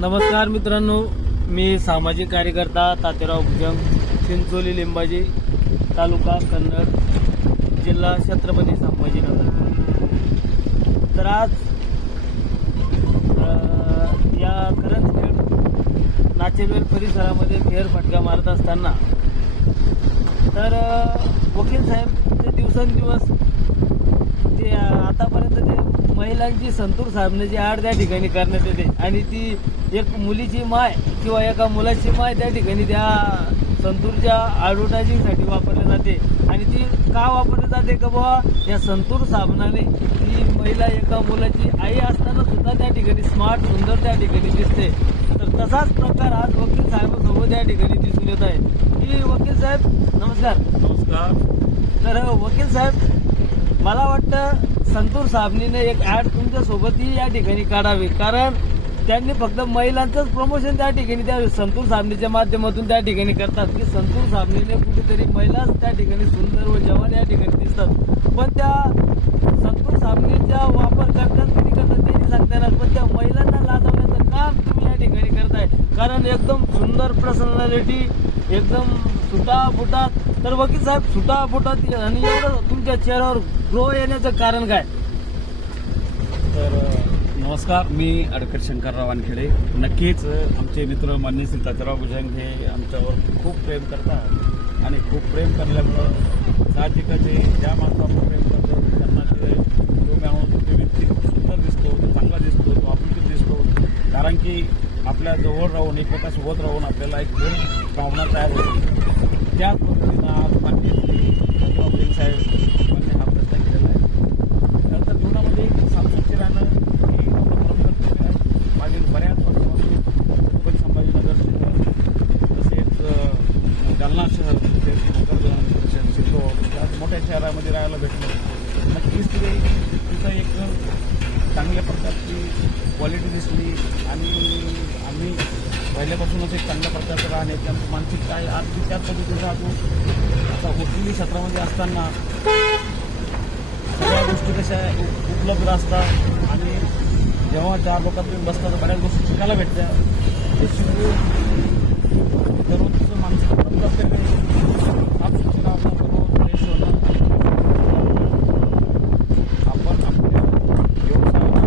नमस्कार मित्रांनो, मी सामाजिक कार्यकर्ता तात्याराव भुजंग, चिंचोली लिंबाजी, तालुका कन्नड, जिल्हा छत्रपती संभाजीनगर. तर आज या करंजखेड नाचेलवेल परिसरामध्ये फेरफटका मारत असताना तर वकील साहेब ते दिवसेंदिवस ते आतापर्यंत ते महिलांची संतूर साधण्याची आड त्या ठिकाणी करण्यात येते आणि ती एक मुलीची माय किंवा एका मुलाची माय त्या ठिकाणी त्या संतूरच्या ॲडव्हर्टायझिंगसाठी वापरली जाते. आणि ती का वापरली जाते का बाबा या संतूर साबणाने ती महिला एका मुलाची आई असताना सुद्धा त्या ठिकाणी स्मार्ट सुंदर त्या ठिकाणी दिसते. तर तसाच प्रकार आज वकील साहेबांसोबत त्या ठिकाणी दिसून येत आहे. की वकील साहेब नमस्कार. नमस्कार. तर वकील साहेब, मला वाटतं संतूर साबणीने एक ॲड तुमच्यासोबतही या ठिकाणी काढावी, कारण त्यांनी फक्त महिलांचंच प्रमोशन त्या ठिकाणी त्या संतूर साबणीच्या माध्यमातून त्या ठिकाणी करतात की संतूर साबणीने कुठेतरी महिलाच त्या ठिकाणी सुंदर व जवान या ठिकाणी दिसतात. पण त्या संतूर साबणीचा वापर करतात किती करतात त्यांनी सांगता येणार, पण त्या महिलांना लाजवण्याचं काम तुम्ही या ठिकाणी करताय. कारण एकदम सुंदर पर्सनॅलिटी, एकदम सुटाफुटात. तर वकील साहेब, सुटाफुटात आणि एवढं तुमच्या चेहऱ्यावर ग्लो येण्याचं कारण काय? तर नमस्कार, मी ॲडव्होकेट शंकरराव वानखेडे. नक्कीच आमचे मित्र माननीय श्री तात्याराव भुजंग हे आमच्यावर खूप प्रेम करतात आणि खूप प्रेम करल्यामुळं साहजिकच ज्या माणसावर प्रेम करतो त्यांना ते तो व्यक्ती सुंदर दिसतो, तो चांगला दिसतो, तो आपुलकीत दिसतो. कारण की आपल्या जवळ राहून एकमेकासोबत राहून आपल्याला एक प्रेम भावना तयार होते. त्याच पद्धतीनं आज माननीय श्री तात्याराव भुजंग साहेब यांनी हा प्रयत्न केलेला आहे. नंतर जीवनामध्ये सामसाक्षी राहणं ही आपलं परमकर्तव्य आहे. मागील बऱ्याच वर्षापासून छत्रपती संभाजीनगर शहर तसेच जालना शहर तसेच भोकरदन तसेच सिल्लोड या मोठ्या शहरामध्ये राहायला भेटलं. नक्कीच तिथं एक चांगल्या प्रकारची क्वालिटी दिसली आणि आम्ही पहिल्यापासूनच एक चांगल्या प्रकारचं राहण्याची आमची मानसिकता आहे. आज मी त्याच पद्धतीने राहतो. आता वकिली क्षेत्रामध्ये असताना सगळ्या गोष्टी कशा उपलब्ध असतात आणि जेव्हा चार लोकात तुम्ही बसता तर बऱ्याच गोष्टी शिकायला भेटत्या. ते शिकून दररोजचं मानसिक साफसुथरं आपण दररोज फ्रेश होणं, आपण आपल्या व्यवसायाला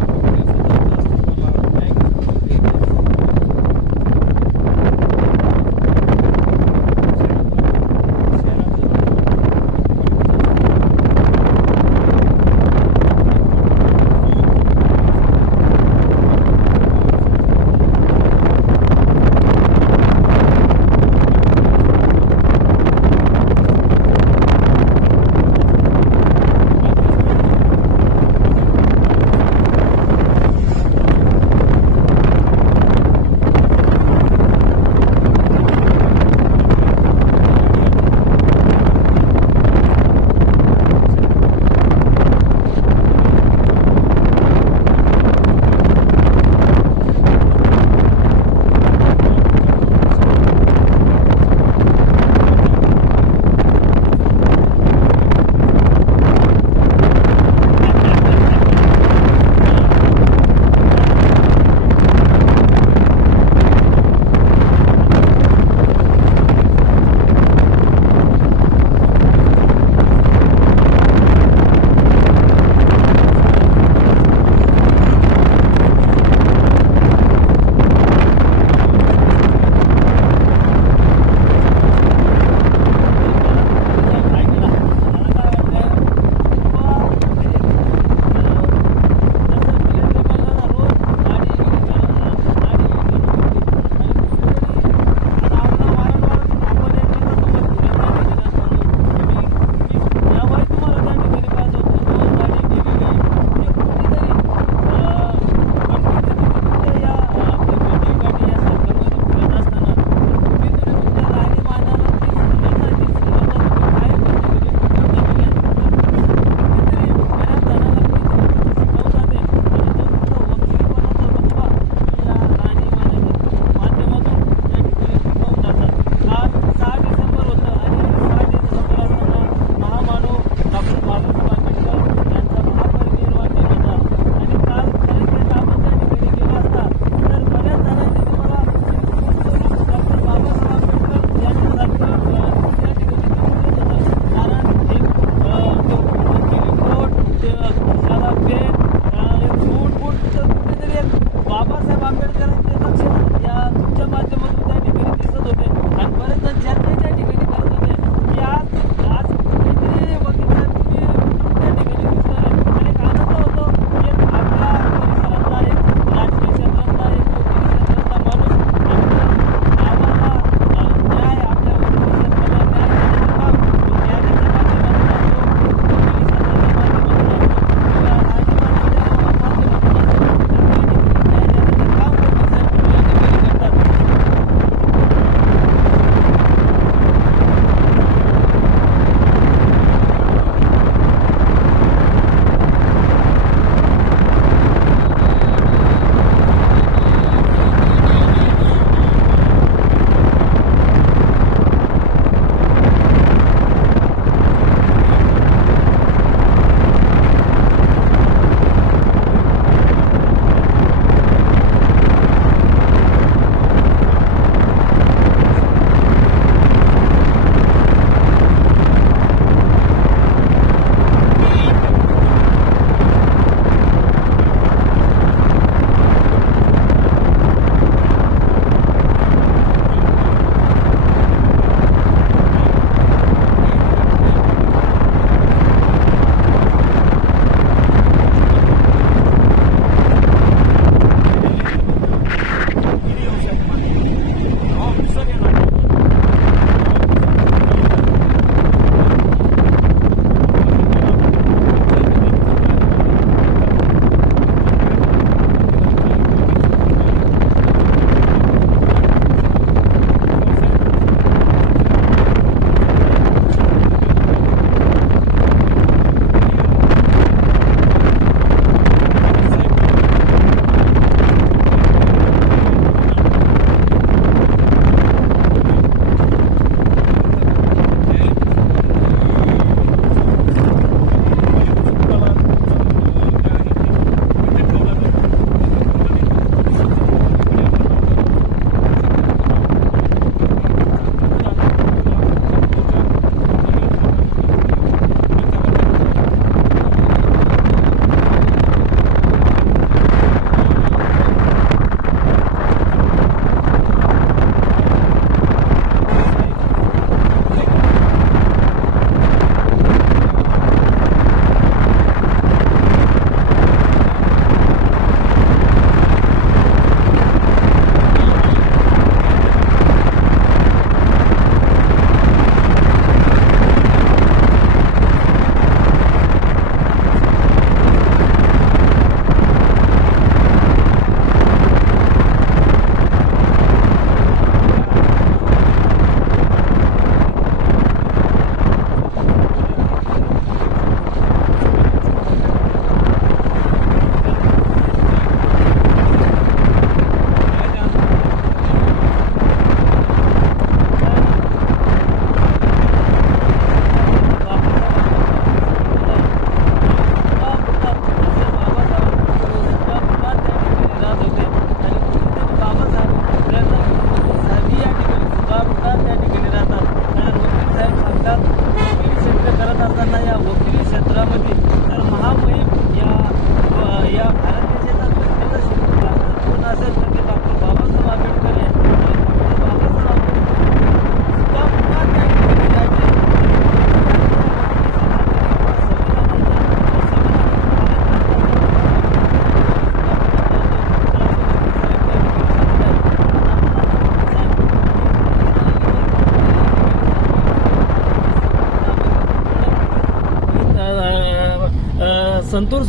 संतूर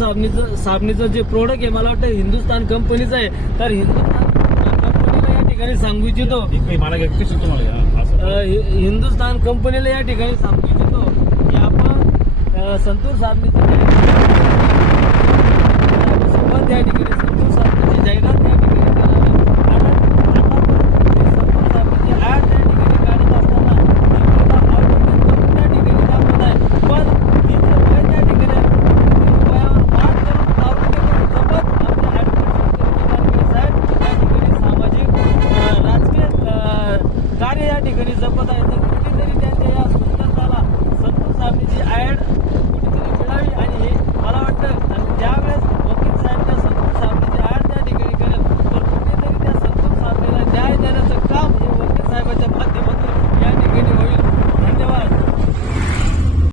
साबणीचं जे प्रोडक्ट आहे मला वाटतं हिंदुस्तान कंपनीचं आहे. तर हिंदुस्तान कंपनीला या ठिकाणी सांगू इच्छितो मला व्यक्तीच तुम्हाला हिंदुस्तान कंपनीला या ठिकाणी सांगू इच्छितो की आपण संतूर साबणीचं संबंध या ठिकाणी संतूर साबणीची जाहिरात या ठिकाणी